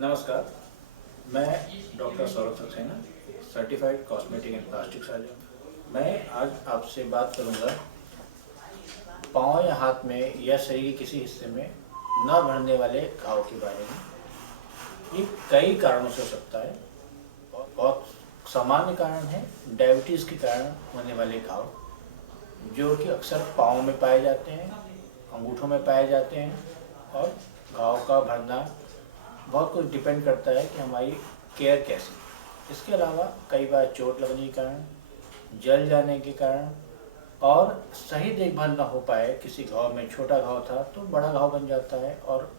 नमस्कार, मैं doctor Saurabh Saxena, certified cosmetic and plastic surgeon. मैं आज आपसे बात करूंगा पाँव या हाथ में या शरीर के किसी हिस्से में न भरने वाले घाव के बारे में। ये कई कारणों से हो सकता है। बहुत सामान्य कारण है डायबिटीज़ के कारण होने वाले घाव, जो कि अक्सर पाँव में पाए जाते हैं, अंगूठों में पाए जाते हैं। और घाव का भरना बहुत कुछ डिपेंड करता है कि हमारी केयर कैसी। इसके अलावा कई बार चोट लगने के कारण, जल जाने के कारण और सही देखभाल ना हो पाए, किसी घाव में छोटा घाव था तो बड़ा घाव बन जाता है और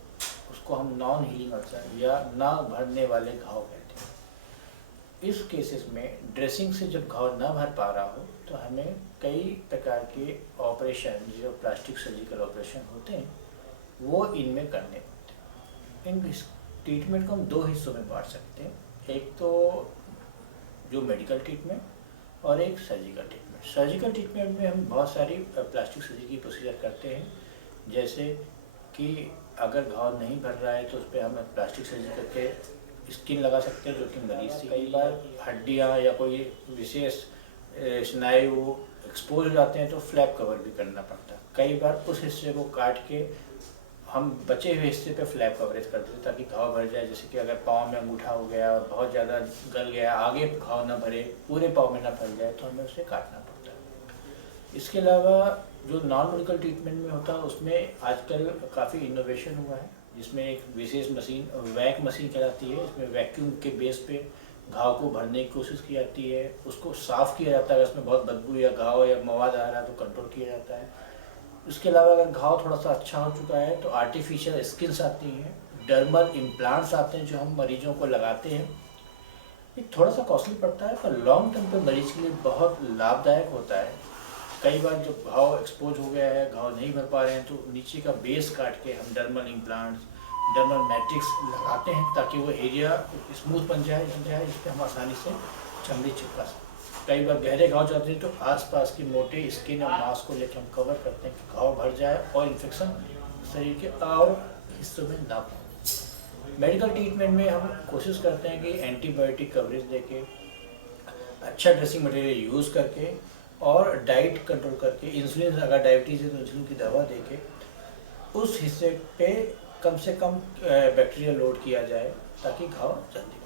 उसको हम नॉन हीलिंग अल्सर या ना भरने वाले घाव कहते हैं। इस केसेस में ड्रेसिंग से जब घाव ना भर पा रहा हो तो हमें कई प्रकार के ऑपरेशन, जो प्लास्टिक सर्जिकल ऑपरेशन होते हैं, वो इनमें करने पड़ते हैं। इन ट्रीटमेंट को हम दो हिस्सों में बांट सकते हैं, एक तो जो मेडिकल ट्रीटमेंट और एक सर्जिकल ट्रीटमेंट। सर्जिकल ट्रीटमेंट में हम बहुत सारी प्लास्टिक सर्जरी की प्रोसीजर करते हैं, जैसे कि अगर घाव नहीं भर रहा है तो उस पर हम प्लास्टिक सर्जरी करके स्किन लगा सकते हैं, जो कि मरीज से कई बार हड्डियाँ या कोई विशेष स्नायु एक्सपोज हो जाते हैं तो फ्लैप कवर भी करना पड़ता है। कई बार उस हिस्से को काट के हम बचे हुए हिस्से पे फ्लैप कवरेज करते थे ताकि घाव भर जाए। जैसे कि अगर पाँव में अंगूठा हो गया और बहुत ज़्यादा गल गया, आगे घाव ना भरे, पूरे पाँव में ना फैल जाए, तो हमें उसे काटना पड़ता है। इसके अलावा जो नॉन मेडिकल ट्रीटमेंट में होता है उसमें आजकल काफ़ी इनोवेशन हुआ है, जिसमें एक विशेष मशीन वैक मशीन कहलाती है। इसमें वैक्यूम के बेस पे घाव को भरने की कोशिश की जाती है, उसको साफ़ किया जाता है। उसमें बहुत बदबू या घाव या मवाद आ रहा है तो कंट्रोल किया जाता है। इसके अलावा अगर घाव थोड़ा सा अच्छा हो चुका है तो आर्टिफिशियल स्किन्स आती हैं, डर्मल इम्प्लांट्स आते हैं जो हम मरीजों को लगाते हैं। ये थोड़ा सा कॉस्टली पड़ता है पर लॉन्ग टर्म पे मरीज के लिए बहुत लाभदायक होता है। कई बार जब घाव एक्सपोज हो गया है, घाव नहीं भर पा रहे हैं, तो नीचे का बेस काट के हम डर्मल इम्प्लांट्स, डर्मल मैट्रिक्स लगाते हैं ताकि वो एरिया स्मूथ बन जाए जिस पर हम आसानी से चमड़ी चिपका सकें। कई बार गहरे घाव जाते हैं तो आसपास की मोटे स्किन और मांस को लेकर हम कवर करते हैं कि घाव भर जाए और इन्फेक्शन शरीर के और हिस्सों में ना हो। मेडिकल ट्रीटमेंट में हम कोशिश करते हैं कि एंटीबायोटिक कवरेज देके, अच्छा ड्रेसिंग मटेरियल यूज़ करके और डाइट कंट्रोल करके, इंसुलिन अगर डायबिटीज़ है तो इंसुलिन की दवा देके उस हिस्से पे कम से कम बैक्टीरिया लोड किया जाए ताकि घाव जल्दी।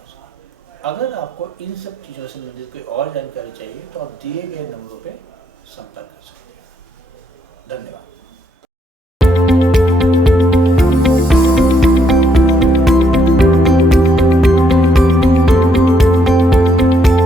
अगर आपको इन सब चीज़ों से संबंधित कोई और जानकारी चाहिए तो आप दिए गए नंबरों पे संपर्क कर सकते हैं। धन्यवाद।